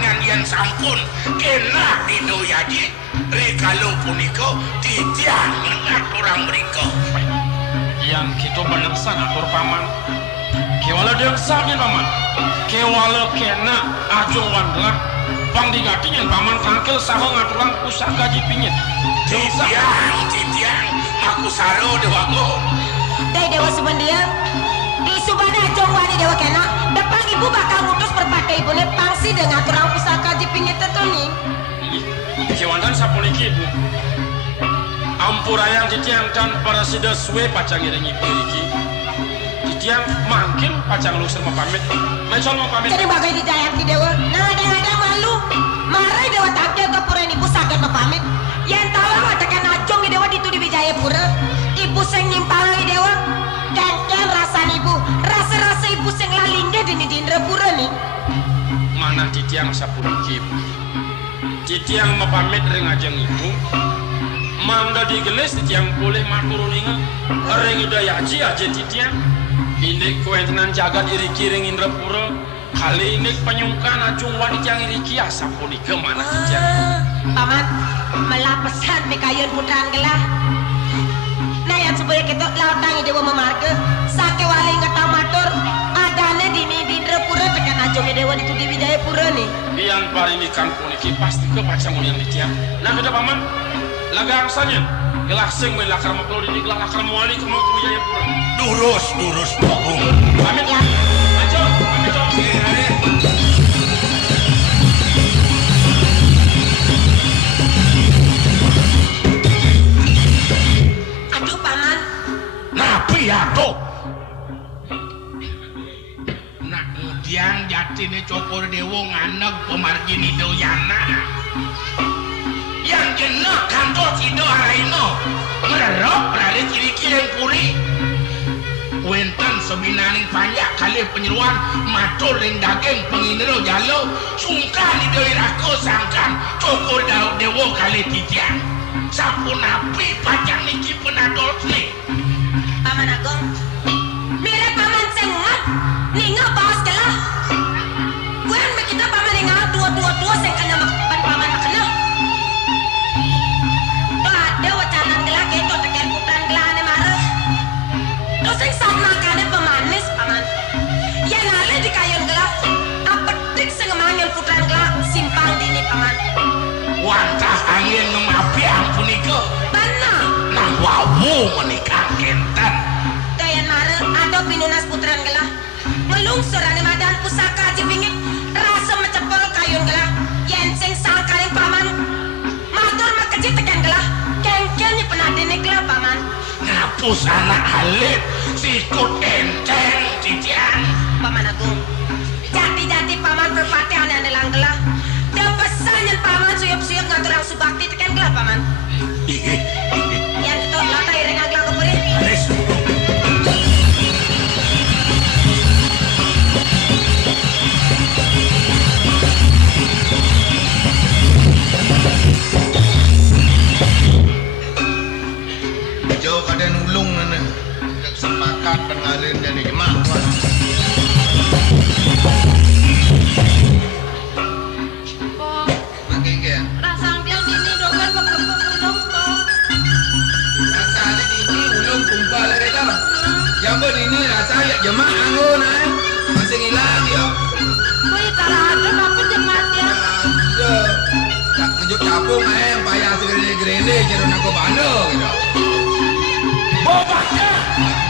ngan yen sampun kena didoyaji rekalo punika titiang ngaturang mriko. Yang kita bener atur paman. Kewala yang samin paman. Kewala kena ajong wandelah. Bang digati yang paman tangkel saho ngaturang pusaka jipingit. Titiang aku saro dewaku. Dai dewa semendiang di subana ajong wani dewa kena depan ibu bakal ngutus berbagai ibu pangsi dengan turang pusaka di pinggir tetuni. Kewandan sapuniki ibu ampurayang titiang dan para sida suwe pacang iringi piriki titiang mangkin pacang lusir mapamit mencol mapamit Jadi bagai didayang di dewa nah ada malu marai dewa taknya ke pura ibu sakit mapamit yang tahu tekan ajong di dewa itu di Wijayapura ibu sing nyimpang di dewa dan rasa ibu rasa ibu sing lalingga di Indrapura nih mana titiang sapuniki ibu titiang mapamit ring ajeng ibu mangga digelis titiang boleh maturuninga ring idayaji aja titiang ini kuentenan jagat iri kiring Indrapura kali ini penyungkan acung wanita yang iri kiasa puni kemana titiang paman melapesan mekayun putraan gelah nah yang sebenarnya kita lautangi dewa memarga sake wali ngetang matur adane di Indrapura tekan ajong dewa itu di Wijayapura nih yang parimikan puniki pasti ke pacang yang ditiang nah kita paman lagang saja gelah sing main lakar mapro ini gelah lakar muali ke mau Wijayapura Durus Bagong. pamit ya aja pamit aduh paman Nabi aku. Nak diang jatine cokor dewo nganeg pemargini doyana. Yang jenak kantor sido araino ngerok berada ciri-ciri yang puri wenten sebinaning panjak kali penyeruan matur ring daging pengindro jalo sungkan di dewi rako sangkan cokor dewo kali titiang sampun api pacang niki penadol nih paman agung mirip paman sengat ninga bawas gelah bukan kita paman ninga dua sing kena ban paman makena ada wacanan gelah gitu tekan putran gelah ane marah terus sing saat makannya pemanis paman yang ngalih di kayun gelah apetik sing ngemangin putran gelah simpang dini paman wantah angin ngemapi ampun iko benar nah wawu menikah kenten dayan marah atau pinunas putran gelah ngelungsur ane madan pusaka jipingit rasa mecepol kayun gelah yen sing sangkaling paman matur makecit tekan gelah kengkelnya pernah denek gelah paman ngapus anak alit sikut enteng titian paman agung jati-jati paman berpati ane lang gelah dan pesannya paman suyup-suyup ngaturang subakti tekan gelah paman yang itu lata iring aglah kepuri jauh kada nulung nana sepakat pengalin dan emak makin ke rasang dia dini dogan ulung rasanya ini ulung kumpal lagi kan yang ini rasa ya jemaah angun masih hilang ya wih tarada apa jemaat ya tak ngejuk capung yang payah segede-gede jadi aku bando gitu bobaknya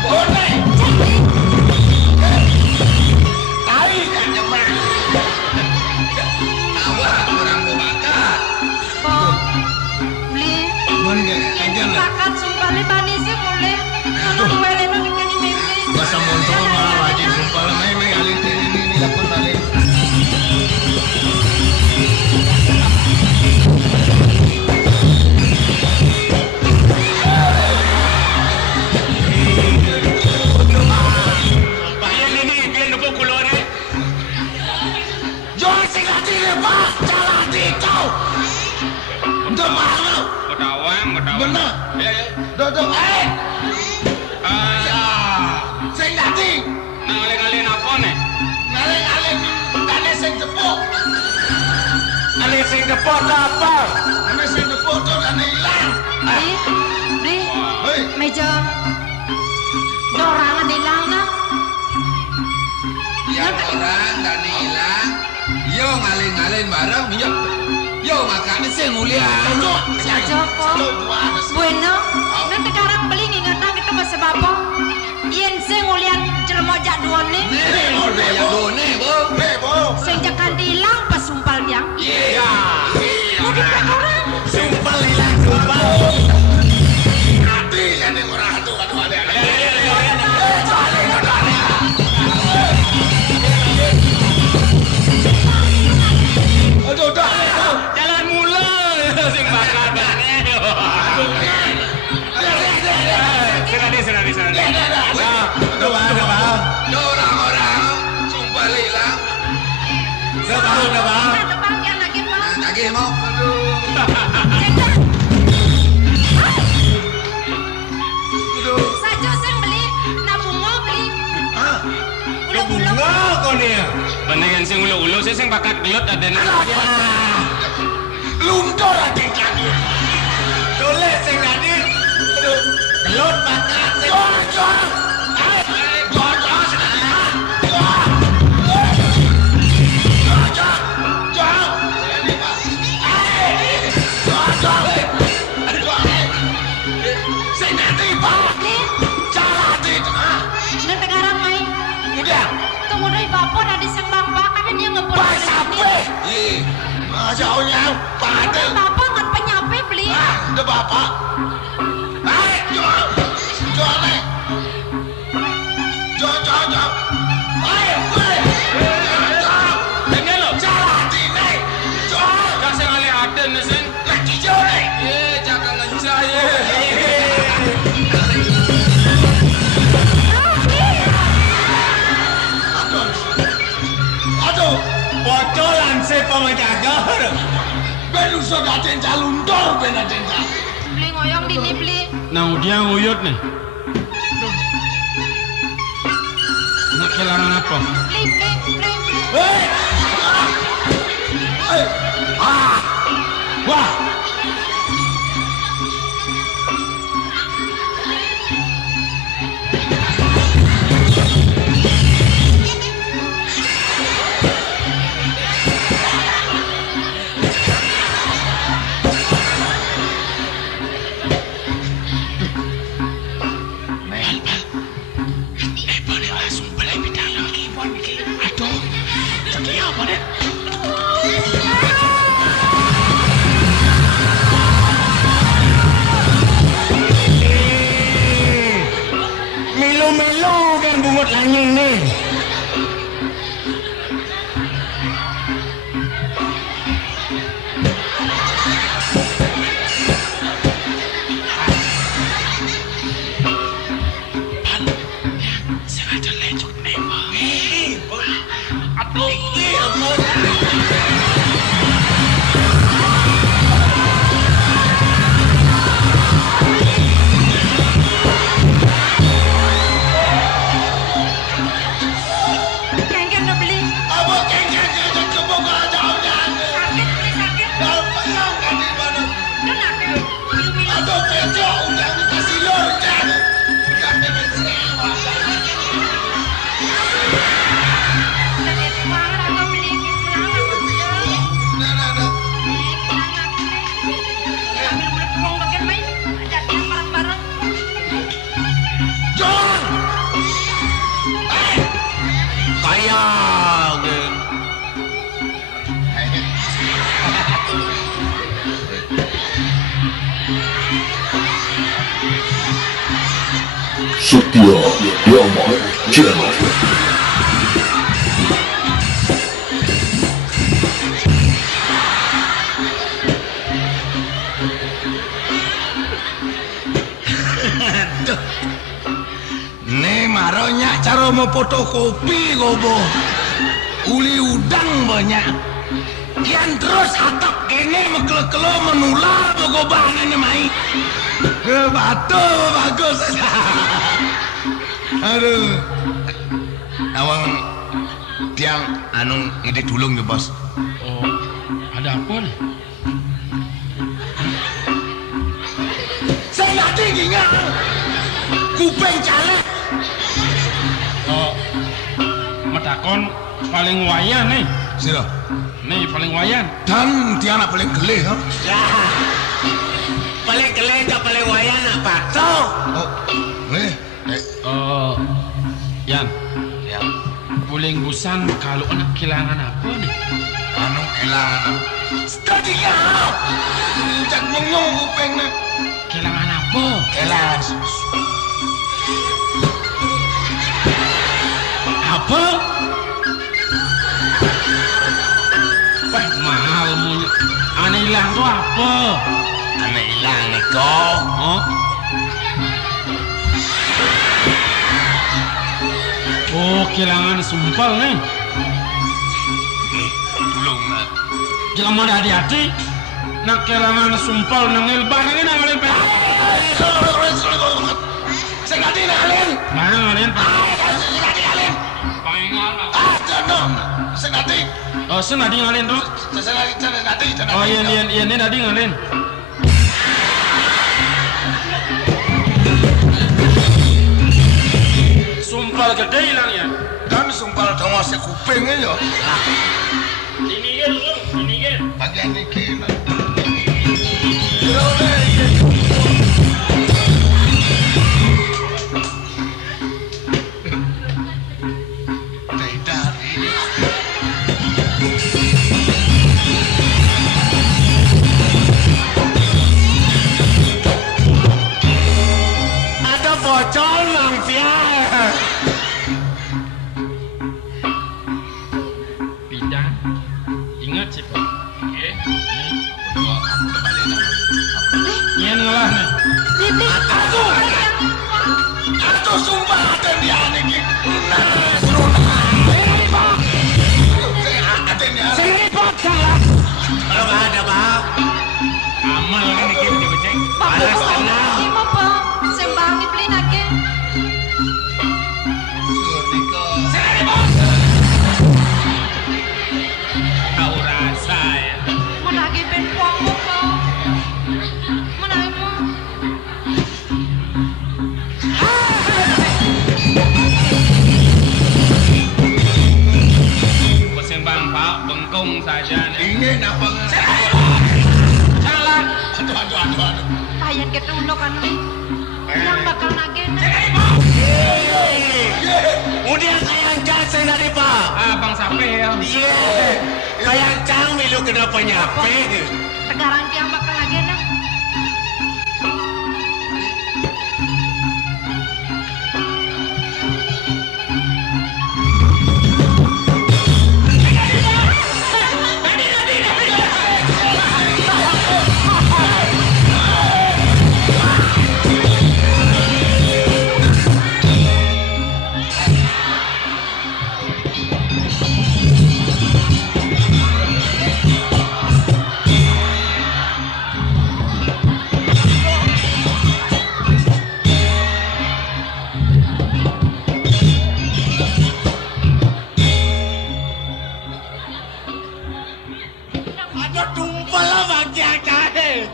boleh air kan jemaah awak orang bobakat beli mana kan pakat sumpah manisnya boleh kalau duwele no dengan ini Basa montol malah wajib sumpah lah may alin ini dapat alin biar nubu kulon jangan singati lepas jalan kau udah malu Bedawang bener ya dodong singati ngalih-ngalih apa nih ngaleng-ngaleng kane sing tepuk sing depot apa? Ana sing depok to ana ilang. Bli, Hei, meja dorangan hilang nah. Yang orang dan hilang. Yo ngalin-ngalin bareng yo. Yo makan sing mulia. Saja po. Bueno, nanti sekarang beli ingatan kita masih bapo. Yen sing ulian jermojak duone. Nih, mau yang done, Bo. Sing jakan dilang pas sumpal yang. Iya. Jadi kan orang. Sumpal hilang, sumpal. hati kan yang orang atuh aduh ada. Aduh dah. Jalan mula sing bakal bane. Senadi. Aduh, orang-orang sumpah hilang. Tebang yang lagi mau. Lagi mau. Saja sing beli nabung mau beli. Ulo-ulo. Bener sing ulo-ulo sing bakat gelut ada nih. Luntur hati kaki. Tulis sing tadi. Gelut bakat sing. Jor. Dan sekarang main. Udah. Kemudian bapak ada sing bapak karena dia ngebor. Pas apa? Jauhnya padel. Bapak nggak penyape beli. Udah bapak. Jual. Ayo, boleh. Dengar lo. Jual. Kasih kali aden sing. Lagi jual. Jangan lancah ye. Aduh. Bocolan se pemajaga. Ben usah daten calundor ben daten cal. Beli ngoyong dini beli. Nah dia nguyut nih. Nak kelangan apa? Beli. Hei. Wah. Boleh langsung beli bidang lagi, bon. Aduh. Jadi apa deh? Melu-melu kan bungut langing nih. Sengaja lecok nembak. Aduh. Kengken udah beli. Apa kengkeng kebun jauhnya? Sakit beli sakit. Yang kan di mana? Kenapa? Minum-minum. Aduh, Pedro, udah dikasih lor kan? Udah kecewa. Dari semangat aku beli pulang. Nah. Ambil mulut uang bagian main. Jadi bareng-bareng. John! Kaya. Setia Damai Channel. Nih maronya cara mau fotokopi gobo. Uli udang banyak. Yang terus atap kene mekelo-kelo menular gogobangan ini mai. Batu bagus. Aduh. Awang tiang anu ngide dulung ya bos. Oh, Ada apa nih? Saya nggak tingginya. Kuping calek. Oh, medakon paling wayan nih. Sira. Nih paling wayan. Dan dia anak paling gele kan? Lah. Paling gele aja paling wayan apa? Tuh. Oh, gele. Yan. Ya. Paling busan kalau anak kehilangan apa nih? Anu kehilangan. Tadi kau. Jangan ngomong kupingnya. Kehilangan apa? Kelas. Apa? Wah, mahal punya. Aneh hilang tuh apa? Aneh hilang nih kau. Oh. Oh, kehilangan sumpal nih. Tolong nak. Jangan ada hati-hati. Nak kehilangan sumpal nang ilban ini nang ngalen. Saya nggak tinggalin. Mana ngalen? Saya nggak tinggalin. Jangan. Saya nggak ting. Oh, senadi ngalen tuh. Saya nggak ting. Oh, iya ini tadi ngalen. Sumpal gede hilangnya. Kan sumpal sama si kupingnya yo. Ini kan. Bagian ini kena. Ada bocor lang Fiar. Bidang. Ingat sih, Pak. Oke. Nyen ngalah nih. Aduh sumpah ada dia nih. Seripot salah. Ada bang. Amal kan dikit dibecek. Panas tenang. Ini mau apa? Sembangi beli nake. Tahu rasa ya. Mau nake benpong mau apa? Mau nake mau? Sembang Pak, bengkong saja nih. Ingin apa? Salah. Aduh. Kayak kita ulo kan nih. Yang bakal nake nih. Udah sayang cang saya dari pak. Bang Sape ya. Iya. Sayang cang milu kenapa nyape? Sekarang yang bakal nake nih. Ada tumpal lah bagian cahaya.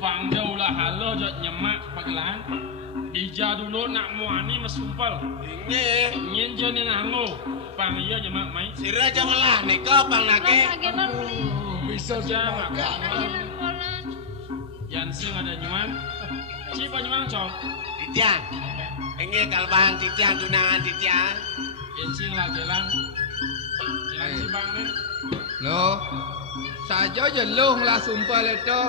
Bang Daulah halo jod nyemak pagelan. Dija dulu nak muani mesumpal. Ini Nyen jon yang hango. Pang iya nyemak mai. sira jangan lah nikah bang nake. Nake nan beli. Bisa Jangan. Nake nan bolan. Yan sing ada nyuman. Siapa nyuman cok? Titian. Ini kalbahan titian tunangan titian. Yan sing lah jalan. Jalan si bang nih. Lo, saja je lo lah sumpah itu.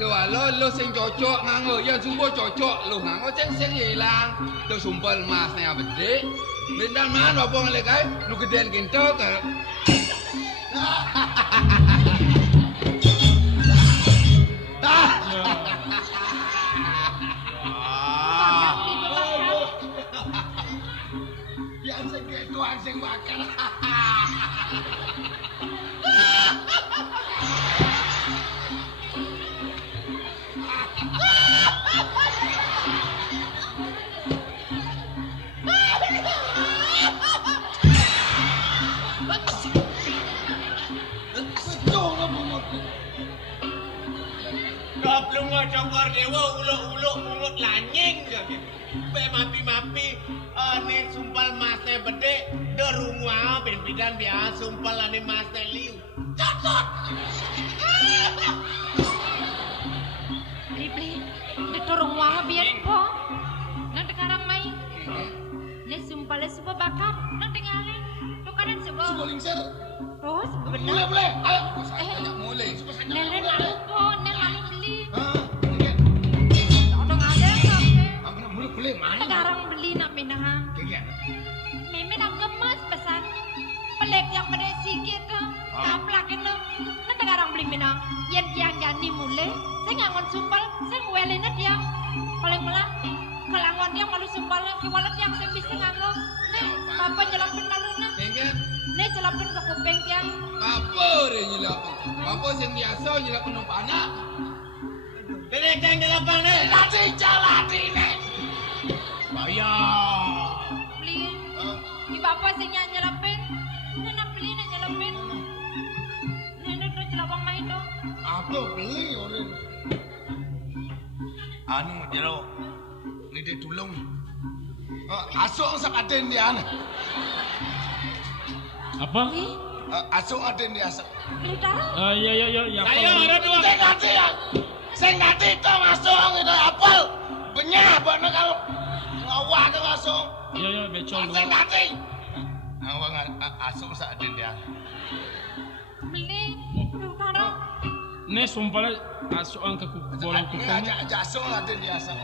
Dua lo sing cocok nganggo, yang sumpah cocok lo nganggo sing hilang. Tu sumpah mas ni apa dek? Benda mana apa ngelak ay? Lu gedean kinto ke? Yang sing ketuan sing bakar. Goblok ngocokor dewa uluk-uluk mungut lanying kaki. Be mapi-mapi ne sumpal masne bedek derungwa ben bidan biasa sumpal ane masne liu. Cocot. Beli diturung wah biar po. Nang sekarang main. Ne sumpale supa bakar nang tinggalin. Tukaran supa. Supa lingser. Terus Mulai, benar. mulai. Ayo, banyak mulai. Supa sanyak Nelen mulai. malu po, nelen malu beli. Hah? Udah nggak ada kafe. Mana mulai boleh mana? Sekarang beli nak minang. Kayak Mimi nak gemes pesan. Pelek yang pada sikit ke. Kaplak itu. Nanti sekarang beli minang. Yang jadi mulai. Saya ngangon sumpal. Saya ngwelin dia. Paling malah. Kelangon dia malu sumpal. Kiwalat yang saya bisa nganggo. Nih, papa nyelapin malu na. Kayak Nih celapin ke kuping dia. apa dia nyelap? Apa yang biasa nyelap penumpang anak? Dedek yang gelapang deh. Nanti jalan ini. Bayar. Beli. Di bapak saya nyelapin. Nenek beli nak nyelapin. Nenek udah celapang main dong. Aku beli orang. Anu jero. Ni dia tulung. Asuk sak aden dia ana. Apa? Beli. Asuk aden dia asuk. Beli taruh. Ya. Ayo ada dua. Saya ngerti ya. Saya ngerti itu masuk itu apel. Benyah bener kalau ngawak ke masuk. Ya, becol Saya ngerti. Awang asuk sak aden dia. Beli. Beli taruh. Ne sumpala asuan ke bolong kuping. Aja asuk aden dia asuk.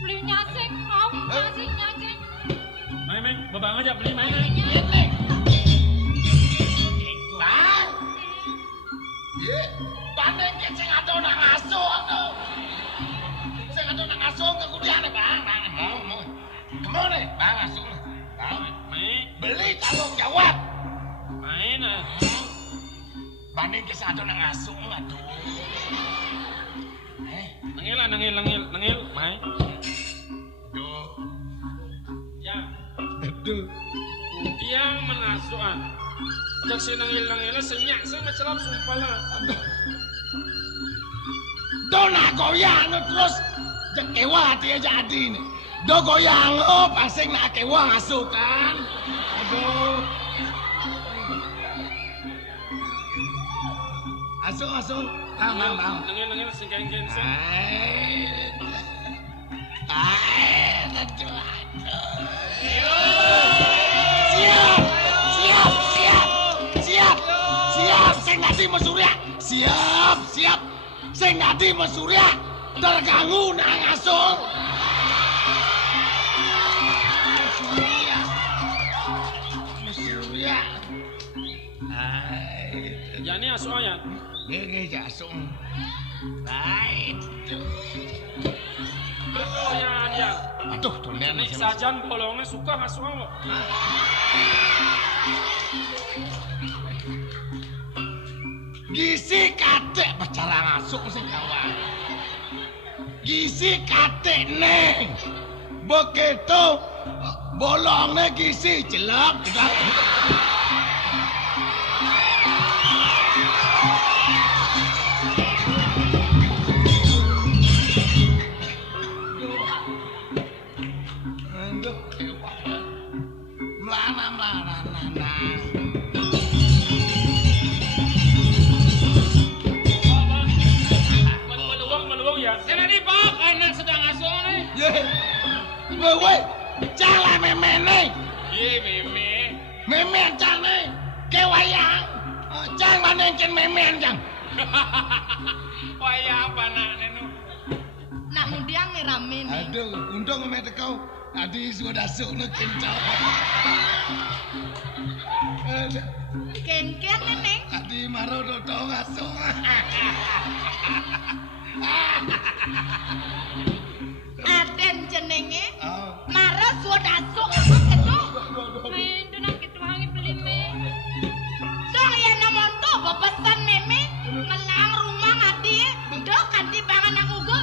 Beli nyasing. Kau masih nyasing. Main, babang aja beli main. Bang. Ye, bandeng ke sing ado nang asuk to. Sing ado nang asuk ke kudiane, Bang. Mau. Kemana, Bang asuk? Bang, Main. beli tanggung jawab. Main ah. Bandeng ke sing ado nang asuk aduh. Nangil, main. Duh. Ya, Aduh. tiang menasuan. Jak si nangil senyak sama celap sumpala. Dona goyang terus jekewa dia jadi nih. Do goyang pasing nak kewa ngasuh kan. Aduh. Asuk. Bang. Nangil singkain. Aduh. Siap. Saya ngadi mesurya. Siap. Saya ngadi mesurya. Terganggu nang asung. Mesurya. Ya ni asuan. Gege jasung. Baik. Ya dia. Aduh, tulen Nek sajan bolongnya suka asuan kok. Gisi katek pacara ngasuk sing kawan. Gisi katek neng. Begitu bolongnya gisi jelek. Aduh, hebat. Melana. Meluang ya. Kena di bawah anak sedang asuh nih. Ye. Woi, jalan memene. Ye meme. Memen jane. Kewayang. Jang manengken memen jang. Wayang panak nenu. Nak mudiang ni rame ni. Aduh, untung memen kau. Adi sudah dasuk nak kencang. Aduh, Ken neneng. adi maro do tau ngasuk. Aden jenenge. Oh. Mara sudah dasuk itu. Main tu nak kita hangi beli me. Dong ya namon tu bepesan meme. Melang rumah ngadi. Dok kanti bangan aku go.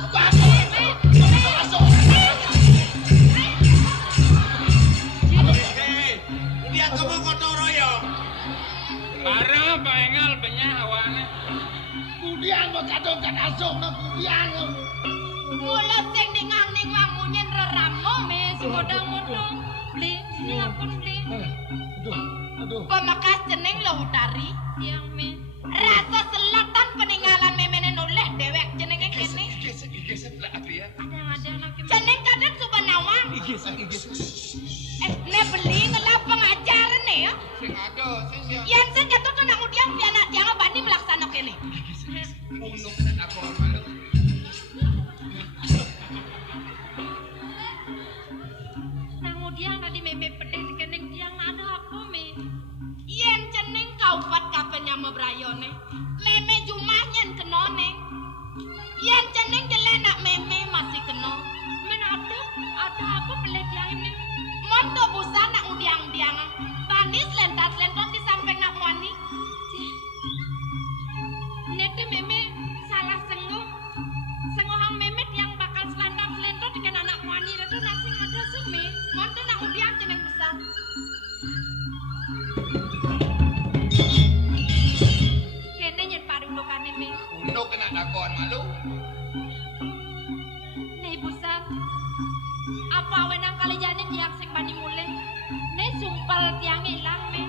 Dia kamu kotor royo. Barang pengal benyah awak kudian kok kadung kan asuk nang kudian. Mula sing ningang-ningang munyen reramo me sumodang-modong. Beli, ini ampun beli. Aduh. Pemakas jeneng lo utari tiang me. Rasa selatan peninggalan memene noleh dewek jenenge kene. Geset lah Adria. Ada anak jeneng kadang Subanawang. Geset. Ne beli ngelap pengajaran ne ya. Sing ada, sing siap. Yang sen jatuh tuh nang udiang pianak tiang bani melaksana kene. Unuk nek aku malu. Nang udiang tadi meme pedih keneng tiang ada apa me? Yen jeneng kaupat kapenya mebrayone. Meme jumahnya kenone. Yen jeneng jelenak meme masih keno. Men ada apa pelek yang ini? Monto busa nak udiang-diang. Banis lentat-lentot di samping nak wani. Nete meme salah senguh. Senguhang meme yang bakal selentat-selentot dengan anak wani itu nasi ada seme. Monto nak udiang jeneng besar. Kene nyen parulukane me. Unuk kena dakon malu. Nih busan. Apa wenang kali jane tiang sing bani mulai. Nih sumpel tiang ilang me.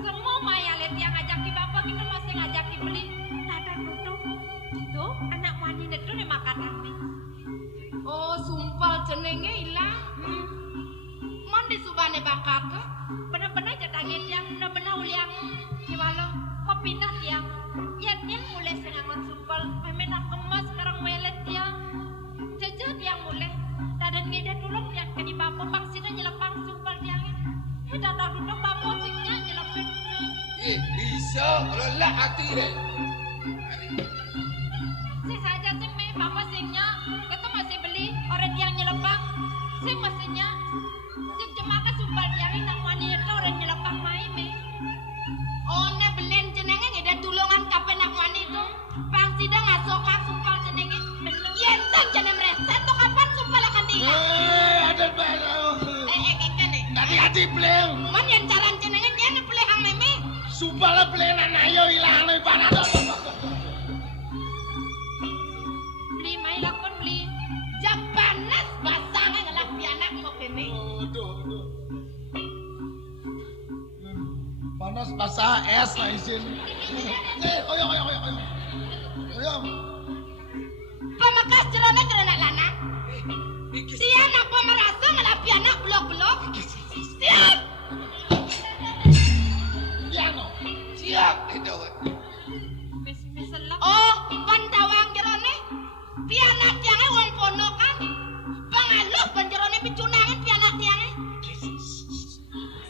Semua maya le tiang ajak di bapak kita masih ngajak dibeli. Dadak duduk. Tuh anak wani itu nih makanan nih. Oh sumpel jenenge ilang. Mon di subane bakak. Bener-bener jatangin tiang bener-bener uliang. Kiwalo kok pindah tiang. Ya tiang mulai sengangon sumpel. Memenak kemas sekarang melet tiang. Jejak tiang mulai. Dan ngide tulung tiang ke di bapak bang sida nyelepang sumpel tiangnya. Dadak duduk bapak singnya nyelepin. Bisa kalau lah hati deh. Si saja sing me bapak singnya itu masih beli orang tiang nyelepang. Sing mesinnya sing cuma ke sumpel tiangnya nak wani itu orang nyelepang mai me. Oh ne belen jenenge ngide tulungan kape nak wani itu. Bang sida ngasokak sumpel jenenge. Yen sang jeneng reset tuh kapan sumpel akan tinggal. Ada baru. Kene. Tadi hati pleng. Man yang jalan jenenge yen peleh hang meme. Supaya pelenan ayo hilang nih panado. Beli mai lakon beli. Jak panas basang ngelak pianak mau kene. Aduh. Panas basah es lah isin. Oyo. Pemakas jerone lanang. Sian apa merasa ngelak pianak blok-blok. Siap. Siap itu. Oh, pandawang jerone. Pianak tiange wong ponokan. Pengaluh panjerone picunangan pianak tiange.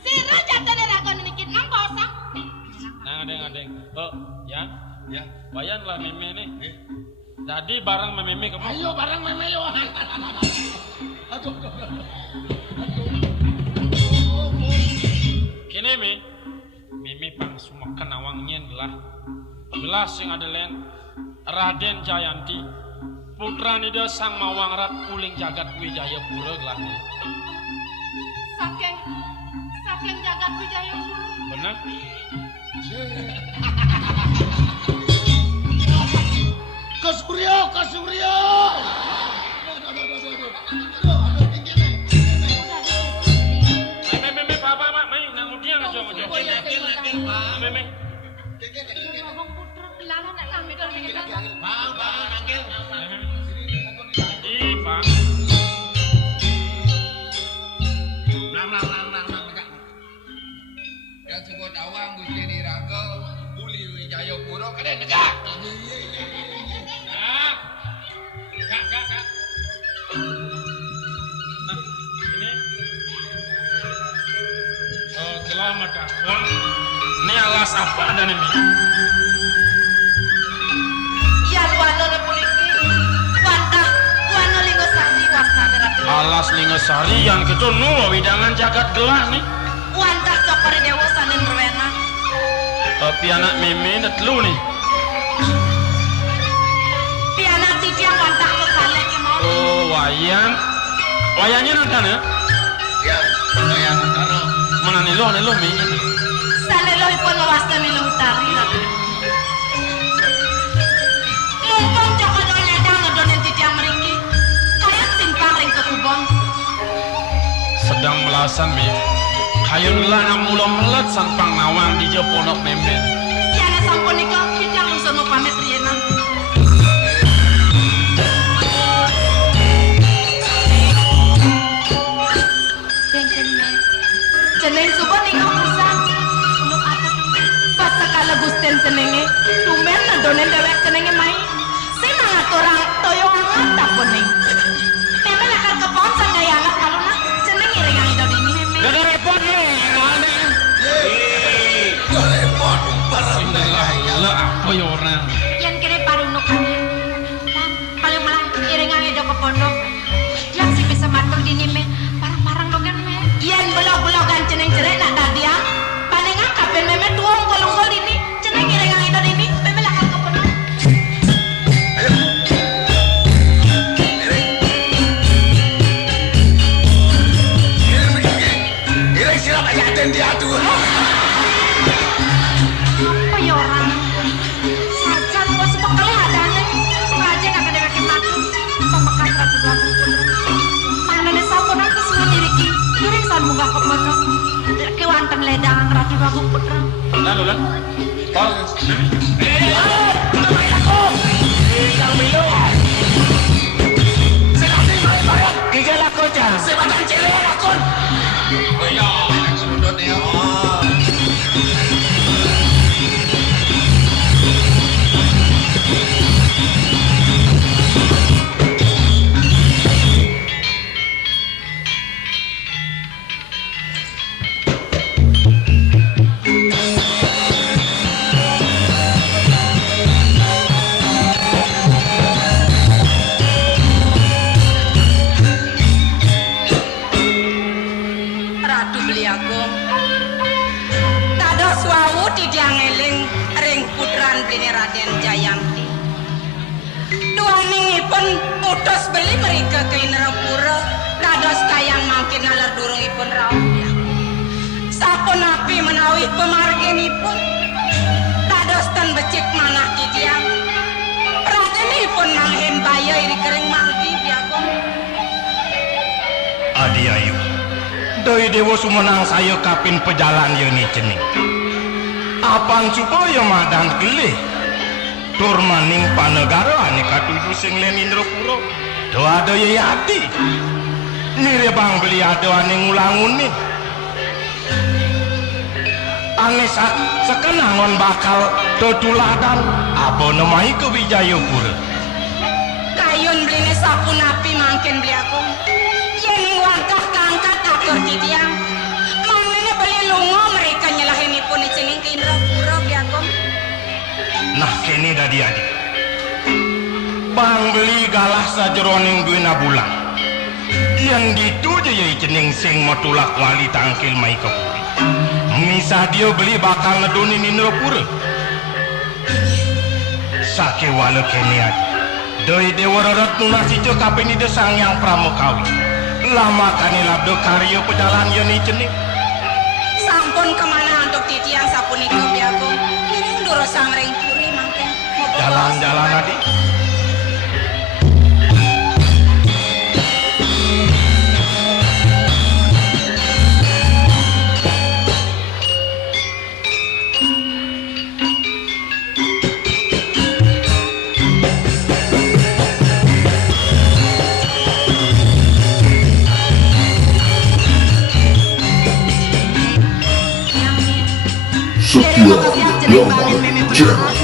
Sira jatane lakon niki nang bosang. Nang adeng. Oh, ya. Bayan lah meme nih. Jadi barang meme kamu. Ayo bareng meme yo. Aduh. Kene meme pang sumakan awangnya adalah belas sing adelen Raden Jayanti putra nida sang mawang rat puling jagat Wijaya Pura gelah. Saking jagat Wijaya Pura. Bener? Ke Suryo. Meme papa mak mai nang udiang aja ngojo. Meme. Ngomong putra kelana nak lambe to ning kita. Pak. Yang sebut awang Gusti Niraga Buli Wijaya Pura kene negak. Kak. Nah, ini. Oh, selamat Kak. Ini alas apa ada nih? Ya wano le puniki. Wano Lingosari wastane ratu. Alas Lingosari yang gitu nulo widangan jagat gelah nih. Wantah cokore dewa sanen rewena. Tapi anak meme netlu nih. Pianak tidiang wantah ke kalek ki mau. Oh, wayannya nanti ya? Ya, yang karo. Mana nilo mi? Sanelo ipun wastane le utari ratu. san mi. Kayon lan amulo melet san pang nawang di jo pondok memet. Ya na sampun iko kita langsung mau pamit riyen. Jeneng subuh ning urusan. Untuk apa tuh? Pas sekala gusten jenenge, tumen nadonen dewek jenenge mai. Sing ngaturang toyo angat tak kuning. Memang akan keponsan gaya angat kalau nak jeneng iring yang itu dini meme. Gak repot nih, ngane. repot Bismillah, lo apa ya orang? Yang kira parunuk kami. Dan paling malah iring yang itu ke pondok. Yang sih bisa matur dini me, parang-parang dogan me. Yang belok-belokan jeneng jerek nak dadia. Panengan kapen meme tuang kolong-kol dini. Jeneng iring yang itu dini, meme lakal ke pondok. Ireng silap aja den dia tuh. Apa ya orang? Sajan gua sepekali adanya. Raja nak ada kaki mati. Pembekas ratu lagu. Mana nih sampun aku semua diriki. Iring san munggah ke pondok. Kewanten ledang ratu lagu putra. Lan, lan. Pol. Gigel aku aja. Sebatang cilik akun. Oh ya, enak sudut ya. Ratu beli aku. Tados wau tidiang eling ring putran bini Raden Jayanti. Duaningipun putus beli mereka ke Indrapura. Tados kayang makin nalar durungipun rauh. Sapun api menawi pemarginipun. Tados tan becik manah tidiang. Radenipun manghen baya iri kering margi biakong. Adi ayu. Doi dewa sumenang saya kapin pejalan yoni cening. Apaan supaya madan gelih. Tur maning panegara aneka tuju sing len Indrapura. Doa doi hati. Nire bang beli ada ane ngulangunin. Ane sekenangon bakal tutuladan apa namai ke Wijayapura. Kayun beli sapun api mangkin beli aku. Yang wangkah kangkat akur tidiang. Mangene beli lungo mereka nyelahinipun icening ke Indrapura beli aku. Nah kini dadi adik. Bang beli galah sajeroning duina bulan. Yang ditu je ya cening sing motulak wali tangkil mai kepuri. Misah dia beli bakal ngedunin Indrapura. Sake wala kini adik. Doi dewa rorot nunasi jo kapini desang yang pramukawi. Lama kani labdo karyo pejalan yoni cening. Sampun kemana untuk titiang sapun itu biaku. Ini duro samring puri mangken. Jalan-jalan adik. Setia Damai Channel.